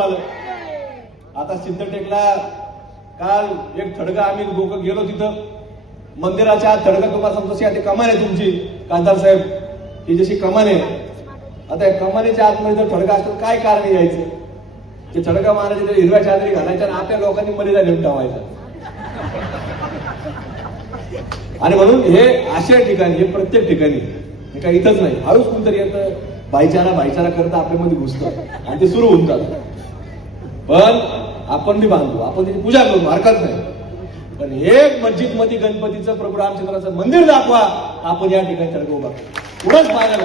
आता सिद्धटेकला काल एक थडगा आम्ही लोक गेलो तिथं. मंदिराच्या आत थडगा तुम्हाला सांगतो अशी आता कमान आहे तुमची कांतार साहेब. ही जशी कमान आहे. आता या कमानीच्या आतमध्ये जर थडगा असतो काय कारण यायचं? ते थडगा महाराज तिथे हिरव्या चादरी घालायच्या आणि आपल्या लोकांनी मर्यादा नेऊन ठेवायचा आणि म्हणून हे अशा ठिकाणी हे प्रत्येक ठिकाणी हे काही इथंच नाही. हळूच कोणतरी येतं भाईचारा भाईचारा करता आपल्यामध्ये घुसतं आणि ते सुरू होऊन जातं. पण आपण बी बांधू आपण त्याची पूजा करू हरकत नाही. पण एक मस्जिदमध्ये गणपतीचं प्रभू रामचंद्राचं मंदिर दाखवा आपण या ठिकाणी तडक उभा पुढंच मागायला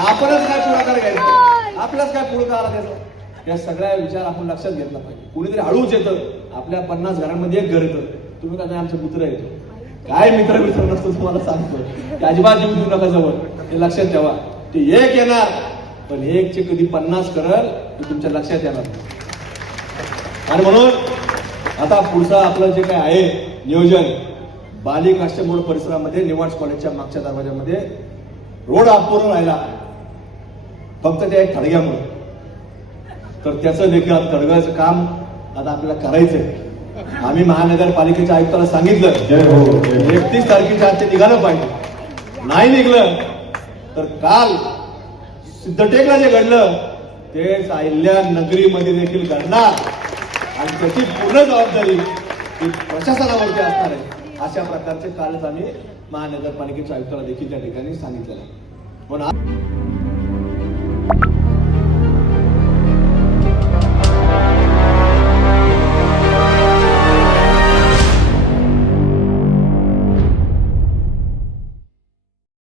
आपणच काय पुढाकार घ्यायचा? आपलाच काय पुढाकार घ्यायचा या सगळ्या विचार आपण लक्षात घेतला पाहिजे. कुणीतरी हळूच येतं आपल्या पन्नास घरांमध्ये एक घर येतं. तुम्ही काय आमचे मित्र येतो काय मित्र मित्र नसतो तुम्हाला सांगतो ते अजिबात येऊ देऊ नका जवळ. ते लक्षात ठेवा. ते एक येणार पण एकचे कधी पन्नास करल ते तुमच्या लक्षात येणार आणि म्हणून आता पुढचं आपलं जे काय आहे नियोजन बाली रोड परिसरामध्ये निवास कॉलेजच्या मागच्या दरवाजामध्ये रोड अपूर्ण राहिला फक्त त्या एक थडग्यामुळे तर त्याचं देखील आता थडग्याचं काम आता आपल्याला करायचंय. आम्ही महानगरपालिकेच्या आयुक्ताला सांगितलं हो हो. एकतीस तारखेच्या आत ते निघालं पाहिजे. नाही निघलं तर काल सिद्धटेकला जे घडलं तेच अहिल्या नगरीमध्ये देखील घडणार. आणि त्याची पूर्ण जबाबदारी ही प्रशासनावरती असणार आहे. अशा प्रकारचे कालच आम्ही महानगरपालिकेच्या आयुक्ताला देखील त्या ठिकाणी सांगितलेलं आहे.